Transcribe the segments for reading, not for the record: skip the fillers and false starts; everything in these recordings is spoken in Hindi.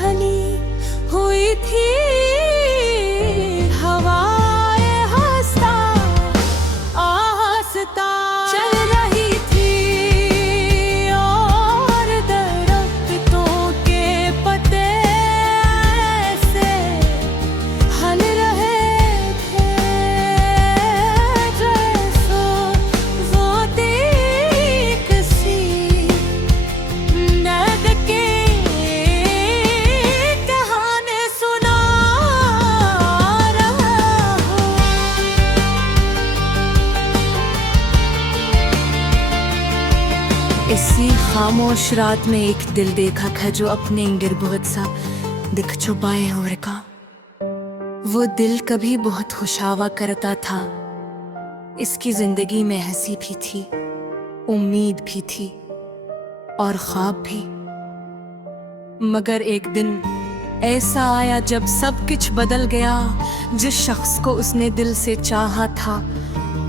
ढली हुई थी हवाए हंसता आस्ता चल रही थी और दरख्तों के पत्ते से हल रहे थे जैसे वो देख सी नद के कहानी सुना रहा हो। इसी खामोश रात में एक दिल देखा था जो अपने गिरबुगत सा दिख छुपाए हो रखा। वो दिल कभी बहुत खुशावा करता था। इसकी जिंदगी में हंसी भी थी, उम्मीद भी थी और ख्वाब भी। मगर एक दिन ऐसा आया जब सब कुछ बदल गया। जिस शख्स को उसने दिल से चाहा था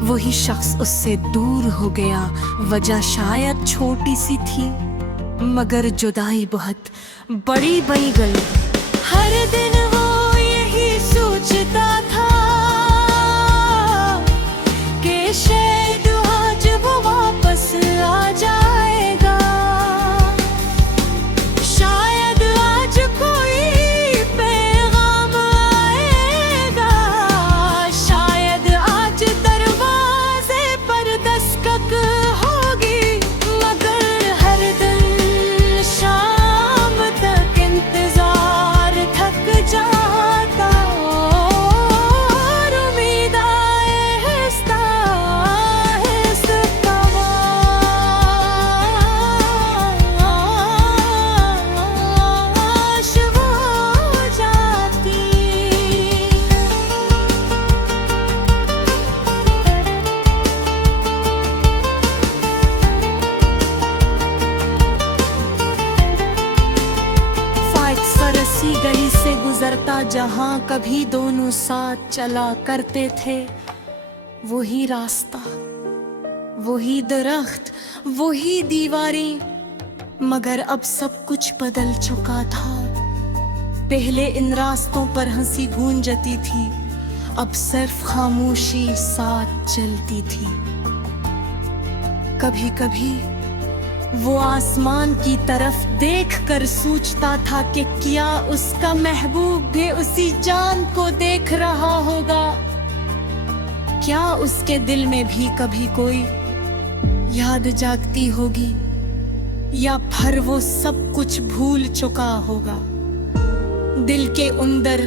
वही शख्स उससे दूर हो गया। वजह शायद छोटी सी थी मगर जुदाई बहुत बड़ी बन गई। हर दिन वो यही सोचता था कि शायद आज वो वापस आ जाएगा। शायद आज कोई पैगाम आएगा। शायद आज दरवाजे पर दस्तक होगी। मगर हर दिन शाम तक इंतजार थक जाता और उम्मीद आहिस्ता आहिस्ता खामोश हो जाती। फाइट सरसी गली से गुजरता जहां कभी दोनों साथ चला करते थे। वही रास्ता, वही दरख्त, वही दीवारें। मगर अब सब कुछ बदल चुका था। पहले इन रास्तों पर हंसी गूंजती थी, अब सिर्फ खामोशी साथ चलती थी। कभी कभी वो आसमान की तरफ देखकर सोचता था कि क्या उसका महबूब भी उसी चांद को देख रहा होगा। क्या उसके दिल में भी कभी कोई याद जागती होगी या फिर वो सब कुछ भूल चुका होगा। दिल के अंदर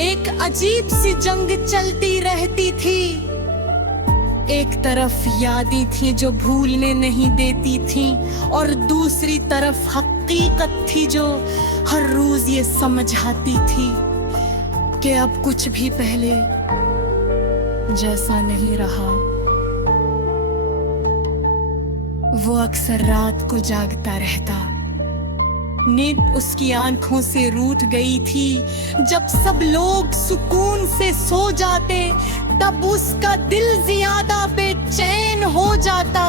एक अजीब सी जंग चलती रहती थी। एक तरफ यादें थी जो भूलने नहीं देती थी और दूसरी तरफ हकीकत थी जो हर रोज ये समझाती थी कि अब कुछ भी पहले जैसा नहीं रहा। वो अक्सर रात को जागता रहता। नींद उसकी आंखों से रूठ गई थी। जब सब लोग सुकून से सो जाते तब उसका दिल ज्यादा बेचैन हो जाता।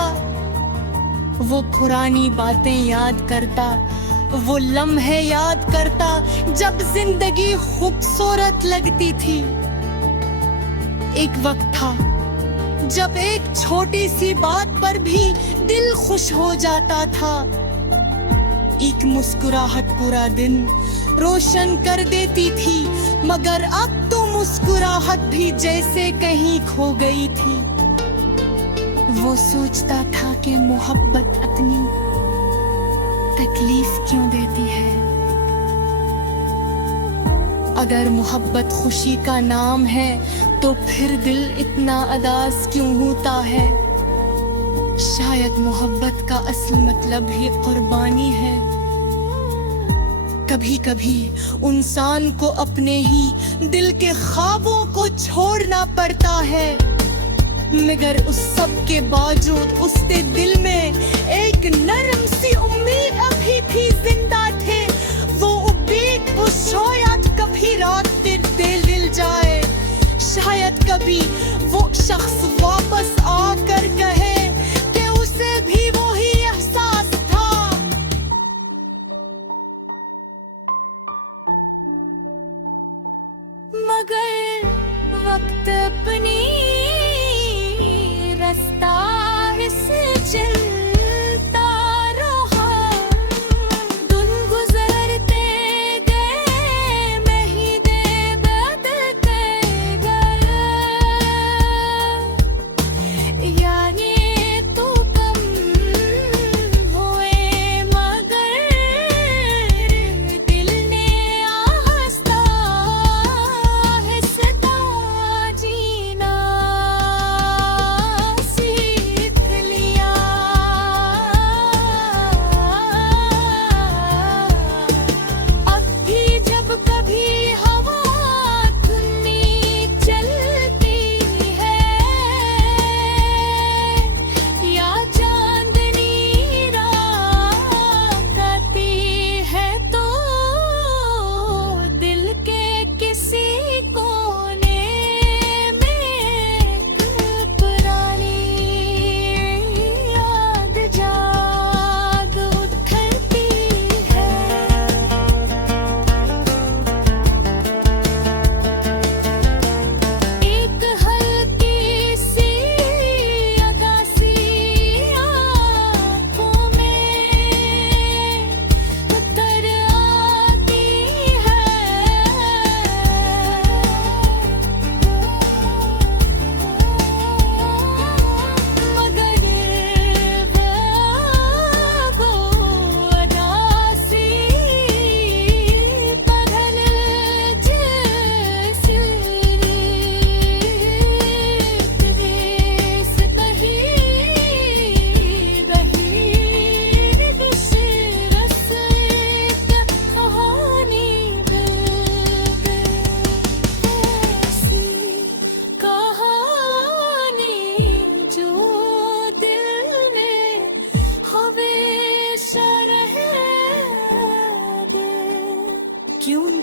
वो पुरानी बातें याद करता, वो लम्हे याद करता जब जिंदगी खूबसूरत लगती थी। एक वक्त था जब एक छोटी सी बात पर भी दिल खुश हो जाता था। एक मुस्कुराहट पूरा दिन रोशन कर देती थी। मगर अब तो मुस्कुराहट भी जैसे कहीं खो गई थी। वो सोचता था कि मोहब्बत इतनी तकलीफ क्यों देती है। अगर मोहब्बत खुशी का नाम है तो फिर दिल इतना अदास क्यों होता है। शायद मोहब्बत का असल मतलब ही कुर्बानी है। कभी कभी इंसान को अपने ही दिल के ख्वाबों को छोड़ना पड़ता है। मगर उस सब के बावजूद उसके दिल में एक नरम सी उम्मीद अभी भी जिंदा थे। वो उम्मीद वो शायद कभी रात दिल जाए। शायद कभी वो शख्स वापस आकर कहे कि उसे भी वही एहसास था।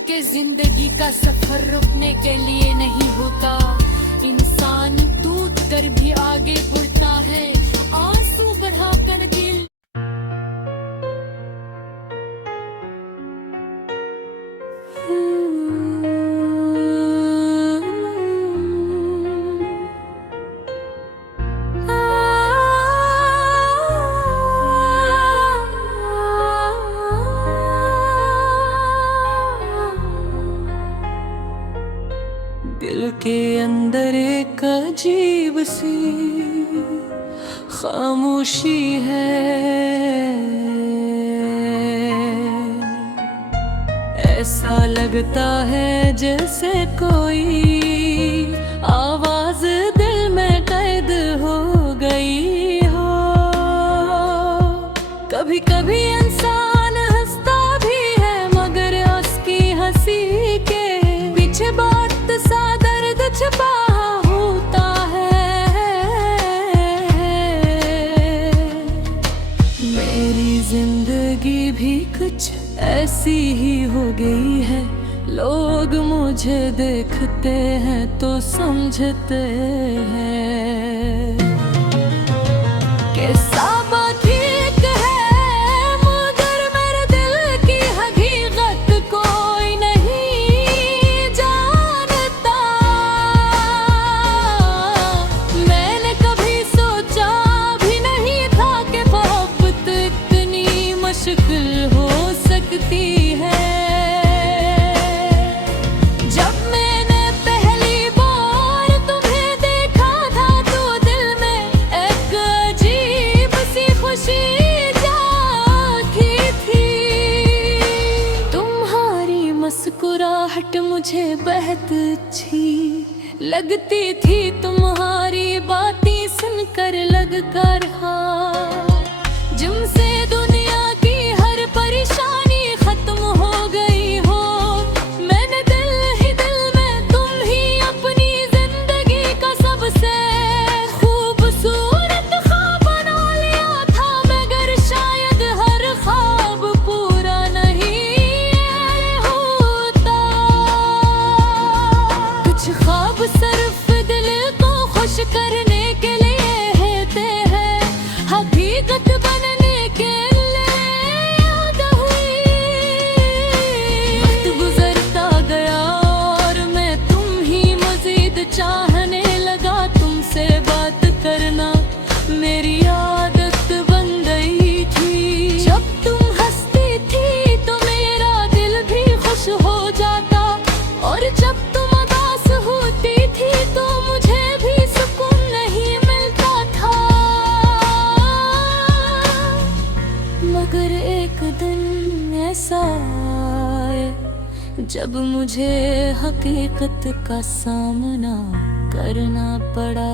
क्योंकि जिंदगी का सफर रुकने के लिए नहीं होता। इंसान टूट कर भी आगे बढ़ता है, आंसू बहाकर दिल। दिल के अंदर एक अजीब सी खामोशी है, ऐसा लगता है जैसे कोई आवाज दिल में कैद हो गई हो। कभी कभी इंसान हंसता भी है, मगर उसकी हंसी के पीछे बात सा दर्द छुपा होता है। मेरी जिंदगी भी कुछ ऐसी ही हो गई है, लोग मुझे देखते हैं तो समझते हैं कि सब ठीक है, मगर मेरे दिल की हकीकत कोई नहीं जानता। मैंने कभी सोचा भी नहीं था कि मोहब्बत इतनी मुश्किल हो सकती है। जब मैंने पहली बार तुम्हें देखा था तो दिल में एक अजीब सी खुशी जागी थी। तुम्हारी मुस्कुराहट मुझे बेहद अच्छी लगती थी, तुम्हारी बातें सुनकर लगकर जिनसे दुनिया की हर परेशानी खत्म हो गई हो। मैंने दिल ही दिल में तुम ही अपनी जिंदगी का सबसे खूबसूरत ख्वाब बना लिया था, मगर शायद हर ख्वाब पूरा नहीं होता। कुछ ख्वाब सिर्फ दिल को खुश करने के लिए होते हैं, हकीकत बनने के लिए याद हुई। वक्त गुजरता गया और मैं तुम ही मजीद चाहने लगा। तुमसे बात करना मेरी आदत बन गई थी। जब तुम हंसती थी तो मेरा दिल भी खुश हो जाता, और जब तुम उदास होती थी तो मुझे भी सुकून नहीं मिलता था। मगर एक दिन ऐसा आए जब मुझे हकीकत का सामना करना पड़ा।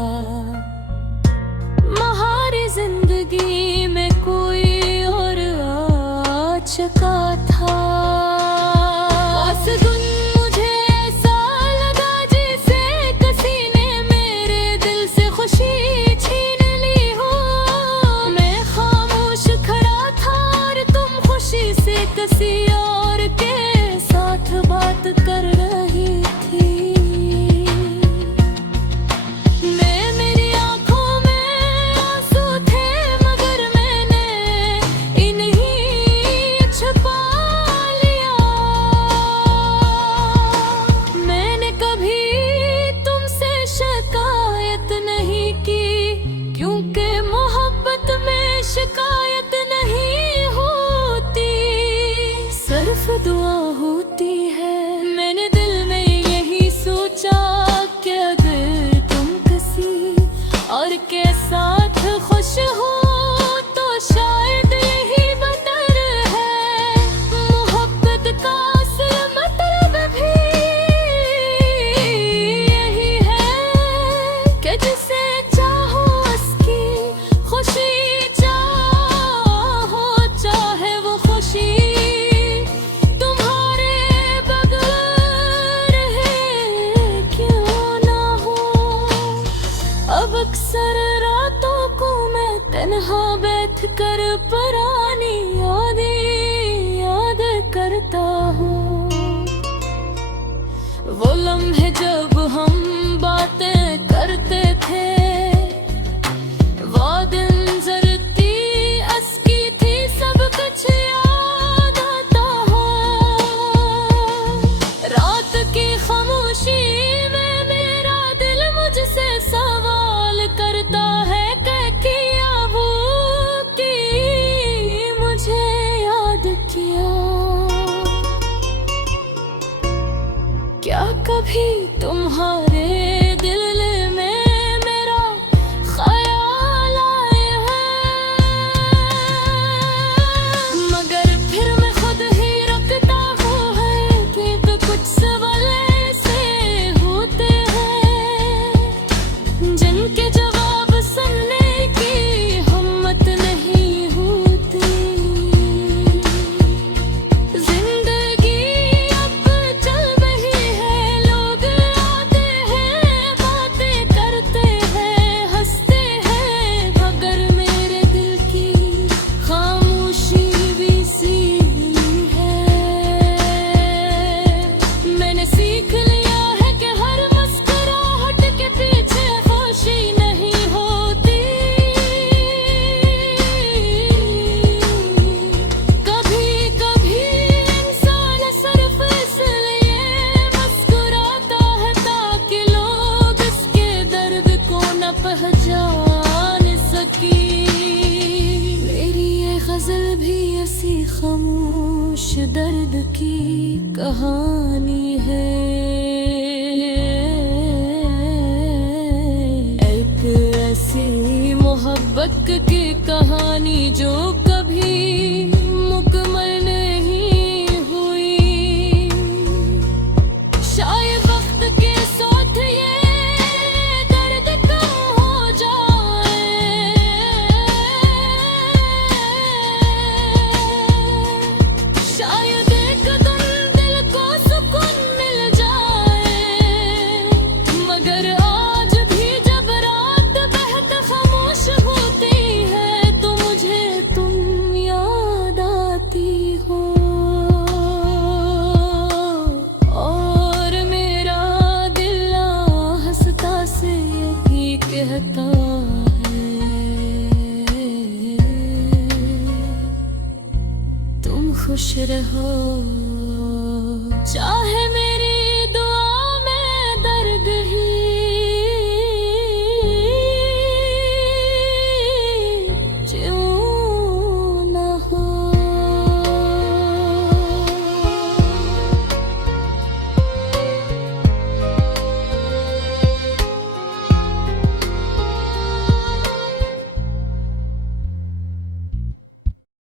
हमारी जिंदगी में कोई और आ चुका था। उस दिन मुझे ऐसा लगा जैसे किसी ने मेरे दिल से खुशी छीन ली हो। मैं खामोश खड़ा था और तुम खुशी से किसी और के साथ बात कर रही थी। मेरी आंखों में आंसू थे, मगर मैंने इन्हीं छुपा लिया। मैंने कभी तुमसे शिकायत नहीं की, क्योंकि मोहब्बत में शिकायत नहीं होती, सिर्फ दुआ होती है। मैंने दिल में यही सोचा कि अगर तुम किसी और के साथ खुश हो तो शायद यही बेहतर है। मोहब्बत का असल मतलब भी यही है कि जिसे चाहो उसकी खुशी चाहो, चाहे वो खुशी तुम्हारे बगैर है क्यों ना हो। अब अक्सर रातों को मैं तन्हा बैठ कर पुरानी यादें याद करता हूँ। गजल भी ऐसी खामोश दर्द की कहानी है। एक ऐसी मोहब्बत की कहानी जो कभी मुकम्मल नहीं हुई। शायद वक्त के साथ ये दर्द कम हो जाए। शायद एक दिन दिल को सुकून मिल जाए। मगर आज भी जब रात बहुत खामोश होती है तो मुझे तुम याद आती हो। और मेरा दिल हंसता से यही कहता है, तुम खुश रहो चाहे